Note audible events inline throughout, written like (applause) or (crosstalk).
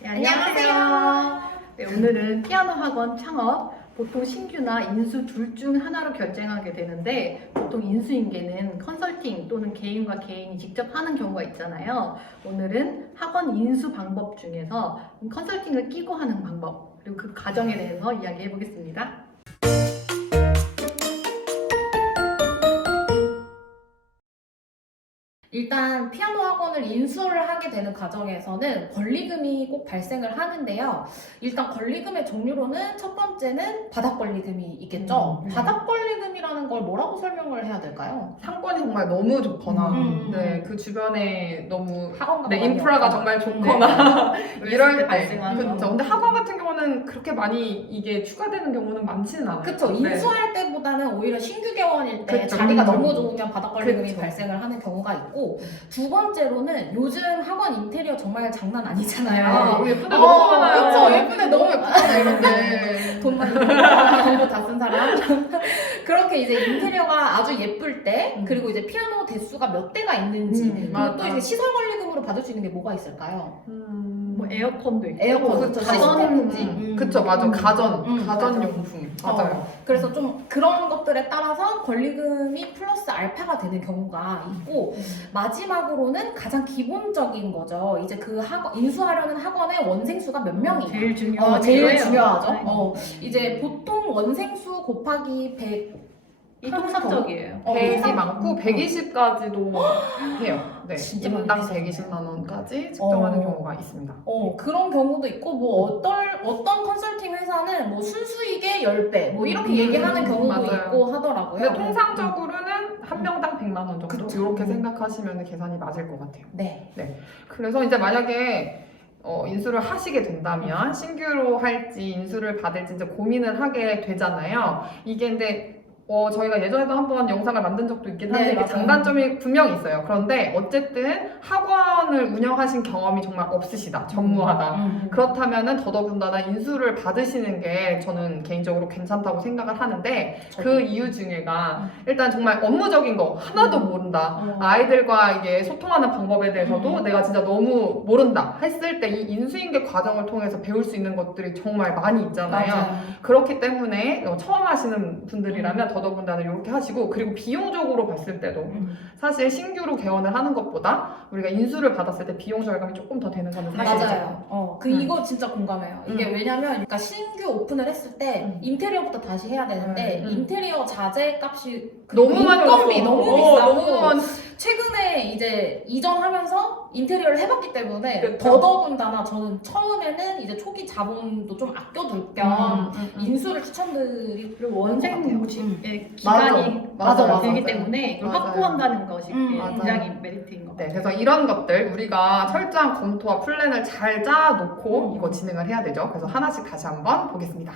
네, 안녕하세요. 네, 오늘은 피아노 학원 창업. 보통 신규나 인수 둘 중 하나로 결정하게 되는데 보통 인수인계는 컨설팅 또는 개인과 개인이 직접 하는 경우가 있잖아요. 오늘은 학원 인수 방법 중에서 컨설팅을 끼고 하는 방법 그리고 그 과정에 대해서 이야기해 보겠습니다. 일단 피아노 학원을 인수를 하게 되는 과정에서는 권리금이 꼭 발생을 하는데요. 일단 권리금의 종류로는 첫 번째는 바닥 권리금이 있겠죠. 음. 바닥 권리금이라는 걸 뭐라고 설명을 해야 될까요? 상권이 정말 너무 좋거나 음. 네, 그 주변에 너무 학원가 네, 인프라가. 정말 좋거나 (laughs) 이럴 때때 발생하는 그렇죠. 근데 학원 같은 경우는 그렇게 많이 이게 추가되는 경우는 많지는 않아요. 네. 인수할 때보다는 오히려 신규 개원일 때 그쵸. 자리가 음. 너무 좋으면 바닥 권리금이 그쵸. 발생을 하는 경우가 있고 두 번째로는 요즘 학원 인테리어 정말 장난 아니잖아요. 아, 예쁜데 어, 너무 많아요. 그쵸. 예쁜데 너무 예쁘잖아요, 이런데. (laughs) 돈만 돈도 다쓴 사람 (laughs) 그렇게 이제 인테리어가 아주 예쁠 때 음. 그리고 이제 피아노 대수가 몇 대가 있는지 음, 그리고 맞아. 또 이제 시설 권리금으로 받을 수 있는 게 뭐가 있을까요? 음. 뭐 에어컨도 있고 에어컨, 그쵸. 시스템인지. 음. 음. 그쵸, 맞아. 음. 가전, 음, 가전용품. 맞아요. 어, 그래서 좀 그런 것들에 따라서 권리금이 플러스 알파가 되는 경우가 있고 마지막으로는 가장 기본적인 거죠. 이제 그 학원 인수하려는 학원의 원생수가 몇 명이냐. 제일 중요한 어, 제일. 중요하죠. 네. 어, 이제 보통 원생수 곱하기 100 이 통상적이에요. 어, 100이 통상- 많고 120까지도 해요. 네. 진짜 인당 많이 120만 원까지 측정하는 어. 경우가 있습니다. 어, 그런 경우도 있고, 뭐, 어떤, 어떤 컨설팅 회사는 뭐, 순수익의 10배, 뭐, 이렇게 음, 얘기하는 경우도 맞아요. 있고 하더라고요. 근데 통상적으로는 한 명당 100만 원 정도 그쵸. 이렇게 음. 생각하시면 계산이 맞을 것 같아요. 네. 그래서 이제 만약에 어, 인수를 하시게 된다면 신규로 할지 인수를 받을지 이제 고민을 하게 되잖아요. 이게 근데 어, 저희가 예전에도 한번 영상을 만든 적도 있긴 한데 네, 이게 맞아요. 장단점이 분명히 있어요. 그런데 어쨌든 학원을 운영하신 경험이 정말 없으시다, 전무하다. 음. 그렇다면은 더더군다나 인수를 받으시는 게 저는 개인적으로 괜찮다고 생각을 하는데 그. 이유 중에가 일단 정말 업무적인 거 하나도 음. 모른다. 어. 아이들과 이게 소통하는 방법에 대해서도 음. 내가 진짜 너무 모른다 했을 때 이 인수인계 과정을 통해서 배울 수 있는 것들이 정말 많이 있잖아요. 맞아요. 그렇기 때문에 어, 처음 하시는 분들이라면 음. 더더군다나 이렇게 하시고 그리고 비용적으로 봤을 때도 음. 사실 신규로 개원을 하는 것보다 우리가 인수를 받았을 때 비용 절감이 조금 더 되는 거는 사실이죠. 맞아요. 어, 그 음. 이거 진짜 공감해요. 이게 음. 왜냐면 그러니까 신규 오픈을 했을 때 음. 인테리어부터 다시 해야 되는데 음, 음. 인테리어 자재 값이 너무 많이 인건비 올랐어. 너무 어, 비싸고 너무 많이 최근에 이제 이전하면서 인테리어를 해봤기 때문에 그쵸. 더더군다나 저는 처음에는 이제 초기 자본도 좀 아껴둘 겸 음, 음, 음. 인수를 추천드리고 그리고 원생 같아요. 음. 모집의 기간이 맞아, 맞아, 들기 맞아요. 때문에 이걸 맞아요. 확보한다는 것이 음, 굉장히 메리트인 것 네, 같아요. 그래서 이런 것들 우리가 철저한 검토와 플랜을 잘 짜놓고 음. 이거 진행을 해야 되죠. 그래서 하나씩 다시 한번 보겠습니다.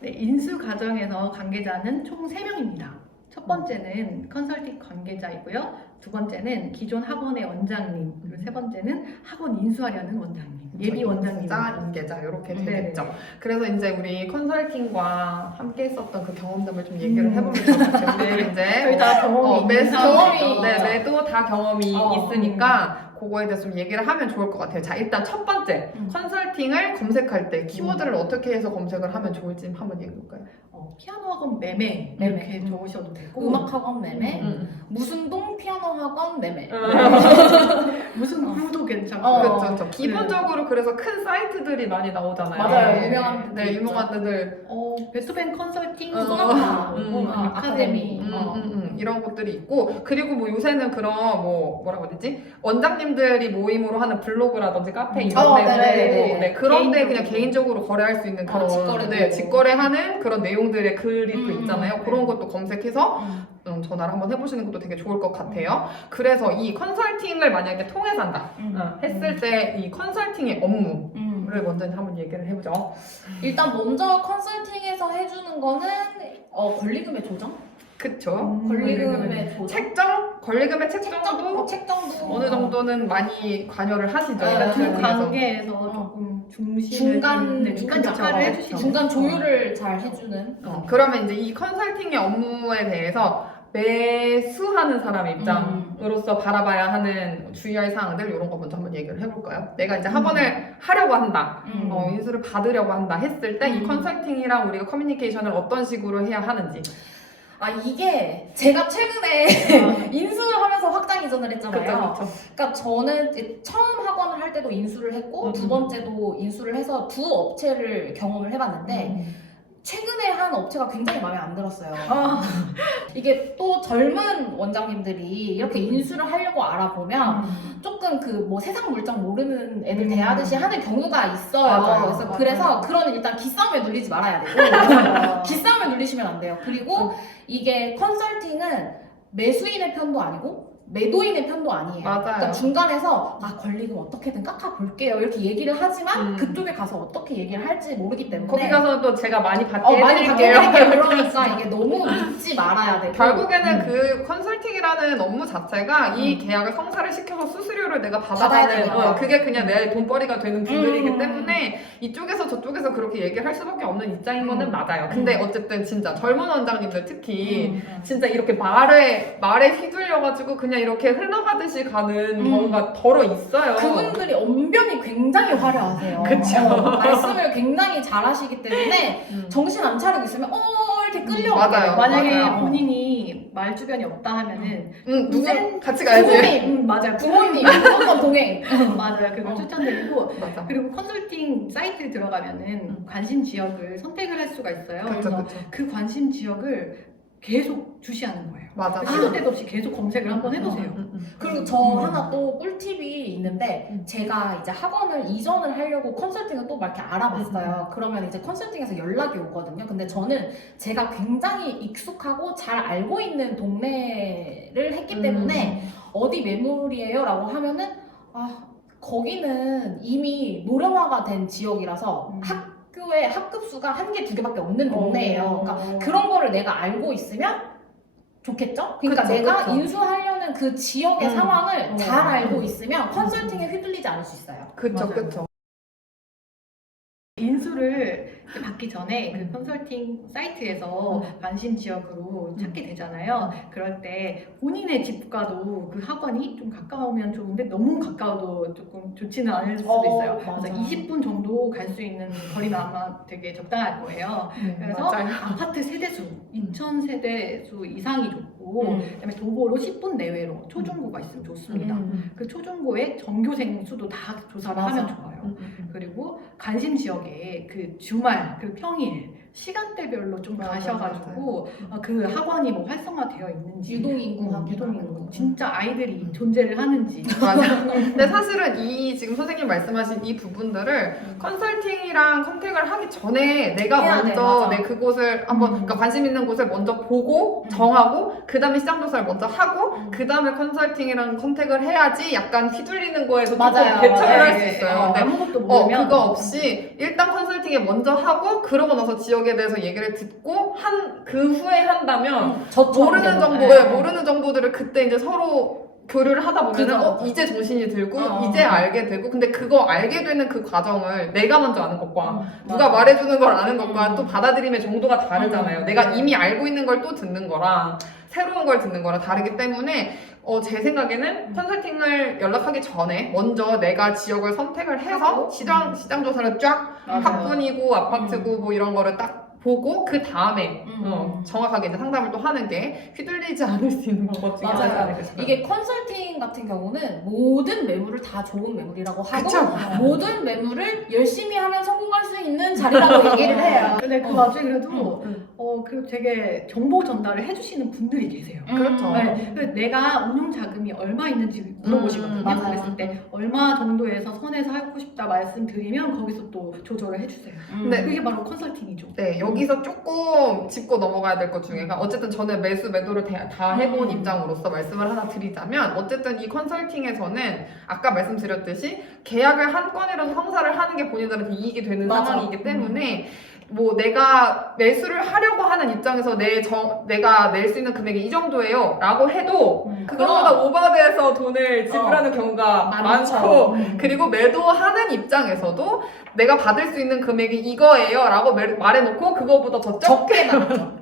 네, 인수 과정에서 관계자는 총 3명입니다. 첫 번째는 컨설팅 관계자이고요. 두 번째는 기존 학원의 원장님, 그리고 세 번째는 학원 인수하려는 원장님, 예비 원장님. 자, 인계자 이렇게 네, 되겠죠. 네. 그래서 이제 우리 컨설팅과 함께 했었던 그 경험담을 좀 얘기를 음. 해보면 같아요. 우리 (laughs) 이제 저희 다 경험이 어, 매수, 경험이 네. 매도 다 경험이 어. 있으니까 그거에 대해서 좀 얘기를 하면 좋을 것 같아요. 자, 일단 첫 번째 음. 컨설팅을 검색할 때 키워드를 어떻게 해서 검색을 하면 좋을지 한번 얘기해 볼까요? 어, 피아노 학원 매매 매매. 이렇게 적으셔도 되고 음악 학원 매매, 음. 무슨동 피아노 학원 매매. (laughs) 무슨 어. 구도 괜찮고 어. 그렇죠, 그렇죠. 기본적으로 그래서 큰 사이트들이 많이 나오잖아요. 맞아요. 네. 유명한 데들 네, 있죠. 유명한 데들. 어, 베토벤 컨설팅, 어, 소나타, 음, 뭐 음, 아카데미, 음, 어. 음, 음, 이런 것들이 있고 그리고 뭐 요새는 그런 뭐 뭐라고 해야 되지 원장님들이 모임으로 하는 블로그라든지 카페 음. 이런 어, 데도 네네네. 있고 네, 그런데 개인적으로. 그냥 개인적으로 거래할 수 있는 아, 그런 직거래도 네, 있고. 직거래하는 그런 내용들의 글이 또 음, 있잖아요 음, 그런 네. 것도 검색해서 음. 음, 전화를 한번 해보시는 것도 되게 좋을 것 같아요 그래서 이 컨설팅을 만약에 통해서 한다 음. 어, 했을 때 이 컨설팅의 업무를 음. 먼저 한번 얘기를 해보죠 일단 먼저 컨설팅에서 해주는 거는 어, 권리금의 조정? 그쵸 음, 권리금의 조정? 책정? 권리금의 책정도 책정? 어, 책정도 어느 정도는 많이 관여를 하시죠. 네, 그러니까 두 네. 관계에서 어. 조금 중간 좀- 네, 중간 그쵸, 역할을 그쵸. 해주시죠. 중간 조율을 잘 해주는 어, 그러면 이제 이 컨설팅의 업무에 대해서 매수하는 입장을 음, 으로서 바라봐야 하는 주의할 사항들 이런 거 먼저 한번 얘기를 해볼까요? 내가 이제 음. 학원을 하려고 한다. 음. 어, 인수를 받으려고 한다 했을 때 이 음. 컨설팅이랑 우리가 커뮤니케이션을 어떤 식으로 해야 하는지. 아 이게 제가 최근에 (laughs) 인수를 하면서 확장 이전을 했잖아요. 그쵸, 그쵸. 그러니까 저는 처음 학원을 할 때도 인수를 했고 음, 두 음. 번째도 인수를 해서 두 업체를 경험을 해봤는데 최근에 한 업체가 굉장히 마음에 안 들었어요. 아, (laughs) 이게 또 젊은 원장님들이 이렇게 음. 인수를 하려고 알아보면 조금 그 뭐 세상 물정 모르는 애들 음. 대하듯이 하는 경우가 있어요. 맞아요. 그래서 맞아요. 그래서 그런 일단 기싸움에 눌리지 말아야 되고 (laughs) 기싸움에 눌리시면 안 돼요. 음. 그리고 이게 컨설팅은 매수인의 편도 아니고 매도인의 편도 아니에요. 맞아요. 그러니까 중간에서 아 권리금 어떻게든 깎아 볼게요 이렇게 얘기를 하지만 음. 그쪽에 가서 어떻게 얘기를 할지 모르기 때문에 거기 가서 또 제가 많이 받게 어, 많이 해드릴게요. 바뀌는 (laughs) 그러니까 이게 너무 믿지 말아야 되고 결국에는 음. 그 컨설팅이라는 업무 자체가 이 계약을 성사를 시켜서 수수료를 내가 받아야 받아야 되는 되는 거야. 어, 그게 그냥 내 돈벌이가 되는 분들이기 음. 때문에 이쪽에서 저쪽에서 그렇게 얘기를 할 수밖에 없는 입장인 거는 음. 맞아요. 근데 어쨌든 진짜 젊은 원장님들 특히 음. 진짜 이렇게 말에 말에 휘둘려가지고 그냥 이렇게 흘러가듯이 가는 음. 경우가 덜어 있어요. 그분들이 언변이 굉장히 화려하세요. 그쵸. 어, 말씀을 굉장히 잘하시기 때문에 음. 정신 안 차리고 있으면 어 이렇게 맞아요. 돼요. 만약에 맞아요. 본인이 말 주변이 없다 하면은 응, 누구 센 같이 가야지. 부모님, 음, 맞아요. 부모님 (laughs) 무조건 동행. 맞아요. 그거 어. 추천드리고 맞아. 그리고 컨설팅 사이트에 들어가면은 음. 관심 지역을 선택을 할 수가 있어요. 그쵸, 그래서 그쵸. 그 관심 지역을 계속 주시하는 거예요. 맞아. 시도 때도 없이 계속 검색을 한번 해보세요. 음, 음. 그리고 저 음. 하나 또 꿀팁이 있는데 음. 제가 이제 학원을 이전을 하려고 컨설팅을 또 막 이렇게 알아봤어요. 그러면 이제 컨설팅에서 연락이 오거든요. 근데 저는 제가 굉장히 익숙하고 잘 알고 있는 동네를 했기 음. 때문에 어디 매물이에요? 라고 하면은 아 거기는 이미 노령화가 된 지역이라서 음. 학 교에 학급수가 한 개, 두 개밖에 없는 동네예요. 그러니까 어. 그런 거를 내가 알고 있으면 좋겠죠? 그러니까 그쵸, 내가 그쵸. 인수하려는 그 지역의 음. 상황을 어. 잘 알고 있으면 컨설팅에 휘둘리지 않을 수 있어요. 그쵸, 맞아요. 그쵸. 인수를 받기 전에 그 컨설팅 사이트에서 음. 관심 지역으로 찾게 되잖아요. 그럴 때 본인의 집과도 그 학원이 좀 가까우면 좋은데 너무 가까워도 조금 좋지는 않을 수도 어, 있어요. 맞아. 그래서 20분 정도 갈 수 있는 거리면 아마 되게 적당할 거예요. 그래서 맞아요. 아파트 세대수, 2천 세대수 이상이 좋고 음. 그다음에 도보로 10분 내외로 초중고가 있으면 좋습니다. 음. 그 초중고의 전교생 수도 다 조사를 맞아. 하면 좋아요. 음, 음, 음. 그리고 관심 지역에 그 주말, 그 평일 시간대별로 좀 맞아, 가셔가지고 어, 그 학원이 뭐 활성화되어 있는지 유동인구 음, 확인하고. 유동인구 진짜 아이들이 존재를 하는지 맞아. (laughs) 근데 사실은 이 지금 선생님 말씀하신 이 부분들을 음. 컨설팅이랑 컨택을 하기 전에 내가 먼저 맞아. 내 그곳을 한번 음. 그러니까 관심 있는 곳을 먼저 보고 음. 정하고 그 다음에 시장 조사를 먼저 하고 음. 그 다음에 컨설팅이랑 컨택을 해야지 약간 휘둘리는 거에서 맞아요, 조금 대처를. 할수 네, 있어요. 어, 아무것도 어, 모르면 그거 없이 일단 컨설팅에 먼저 하고 그러고 나서 지역 에 대해서 얘기를 듣고 한 그 후에 한다면 음, 모르는 정보, 거예요. 예, 모르는 정보들을 그때 이제 서로 교류를 하다 보면 그죠, 어. 이제 정신이 들고 어. 이제 알게 되고 근데 그거 알게 되는 그 과정을 내가 먼저 아는 것과 음, 누가 맞아. 말해주는 걸 아는 것과 음. 또 받아들임의 정도가 다르잖아요. 음. 내가 이미 알고 있는 걸 또 듣는 거랑 새로운 걸 듣는 거랑 다르기 때문에 어, 제 생각에는 음. 컨설팅을 연락하기 전에 먼저 내가 지역을 선택을 해서 하고. 시장, 음. 시장 조사를 쫙 맞아요. 학군이고 아파트고 뭐 이런 거를 딱 보고 그 다음에 음. 어, 정확하게 이제 상담을 또 하는 게 휘둘리지 않을 수 있는 방법 중에 맞아요. 하나가 싶어요. 이게 컨설팅 같은 경우는 모든 매물을 다 좋은 매물이라고 하고 그쵸. 모든 매물을 열심히 하면 성공할 수 있는 자리라고 얘기를 해요. (laughs) 근데 그 어. 와중에 그래도 음, 어, 그 되게 정보 전달을 해주시는 분들이 계세요. 그렇죠. 네, 그래서 내가 운용 자금이 얼마 있는지 물어보시거든요. 음, 맞아요. 그랬을 때 얼마 정도에서 선에서 하고 싶다 말씀드리면 거기서 또 조절을 해주세요. 근데 그게 바로 컨설팅이죠. 네, 여기서 조금 짚고 넘어가야 될 것 중에가 어쨌든 저는 매수 매도를 다, 다 해본 음. 입장으로서 말씀을 하나 드리자면 어쨌든 이 컨설팅에서는 아까 말씀드렸듯이 계약을 한 건이라도 성사를 하는 게 본인들한테 이익이 되는 맞아. 상황이기 때문에 뭐 내가 매수를 하려고 하는 입장에서 내 정, 내가 낼 수 있는 금액이 이 정도예요 라고 해도 음, 그거보다 오버돼서 돈을 지불하는 경우가 많죠. 많고 음. 그리고 매도하는 입장에서도 내가 받을 수 있는 금액이 이거예요 라고 매- 말해놓고 그거보다 더 적게 적게.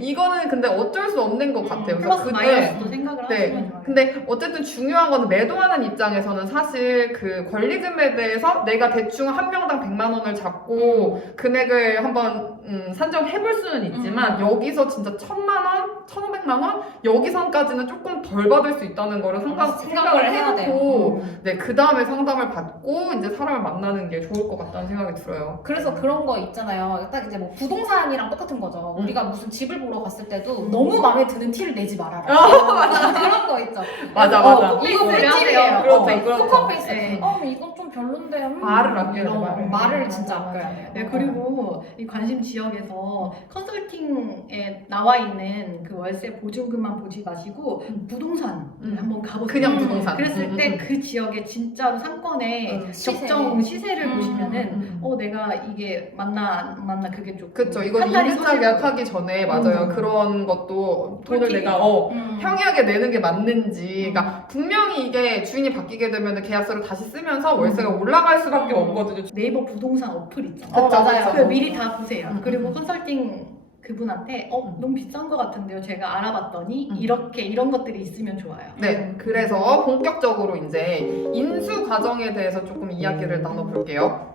이거는 근데 어쩔 수 없는 것 같아요. 그래서 플러스 그때 마이너스도 생각을 네. 하시면 좋아요. 근데 어쨌든 중요한 거는 매도하는 입장에서는 사실 그 권리금에 대해서 내가 대충 한 명당 100만 원을 잡고 금액을 한번 음, 산정해 볼 수는 있지만 여기서 진짜 천만 원, 천오백만 원 여기선까지는 조금 덜 받을 수 있다는 거를 생각, 생각을 해야 돼요. 해놓고 음. 네, 그 다음에 상담을 받고 이제 사람을 만나는 게 좋을 것 같다는 생각이 들어요. 그래서 그런 거 있잖아요. 딱 이제 뭐 부동산이랑 똑같은 거죠. 음. 우리가 무슨 집을 보러 갔을 때도 음. 너무 마음에 드는 티를 내지 말아라. 그런 거 있죠. 맞아, 어, 맞아. 이거 페이스를 꿀팁이에요. 그렇죠, 어, 그렇죠. 포커페이스. 네. 어, 이건 좀 별론데. 음. 말을 아껴야. 말을. 말을 진짜 아껴야 돼요. 네, 그리고 이 관심 지 역에서 컨설팅에 나와 있는 그 월세 보증금만 보지 마시고 부동산을 음. 한번 가보세요. 그냥 음, 부동산. 그랬을 음, 때 음, 그 지역의 진짜로 상권의 음, 시세. 적정 시세를 음, 보시면은 음. 어 내가 이게 맞나 안 맞나 그게 좀 그쵸. 이거 판단이 임대차 서질 계약하기 전에 맞아요. 음. 그런 것도 돈을 꿀팁이에요. 내가 어, 음. 평이하게 내는 게 맞는지. 음. 그러니까 분명히 이게 주인이 바뀌게 되면 계약서를 다시 쓰면서 월세가 올라갈 수밖에 음. 없거든요. 네이버 부동산 어플 있잖아요. 어, 맞아요. 그 미리 다 보세요. 음, 그리고 음. 컨설팅 그분한테 어 너무 비싼 것 같은데요. 제가 알아봤더니 음. 이렇게 이런 것들이 있으면 좋아요. 네, 그래서 본격적으로 이제 인수 과정에 대해서 조금 이야기를 나눠볼게요.